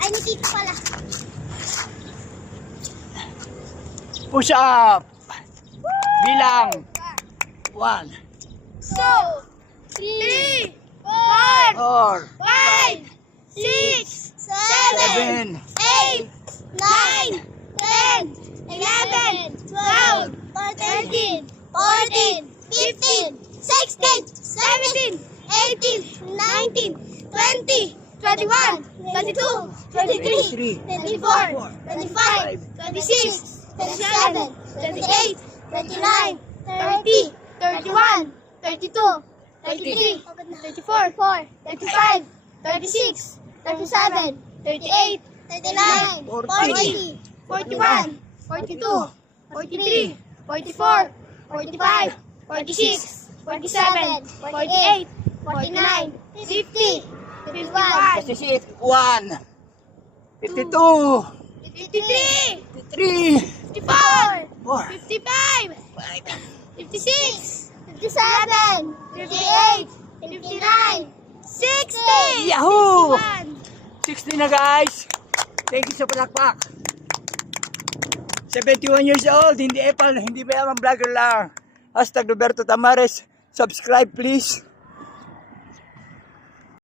Ay, ni Tito pala. Push up. Bilang. 1, 2, 3, 4, 4, 5, 6, 7, 7, 8, 9, 10, 11, 12, 13, 14, 15, 16, 17, 18, 19, 20, 21, 22, 23, 24, 25, 26, 27, 28, 29, 30, 31, 32, 33, 34, 35, 36, 37, 38, 39, 40, 41, 42, 43, 44, 45, 46, 47, 48, 49, 50, 51, Kasi shift. 1, 52, 53, 53, 54, 4, 55, 5, 56, 57, 58, 59, 60, Yahoo! 61. 60 na guys. Thank you sa palakpak. 71 years old, hindi epal, hindi mayaman vlogger lang. Hashtag Roberto Tamares. Subscribe please.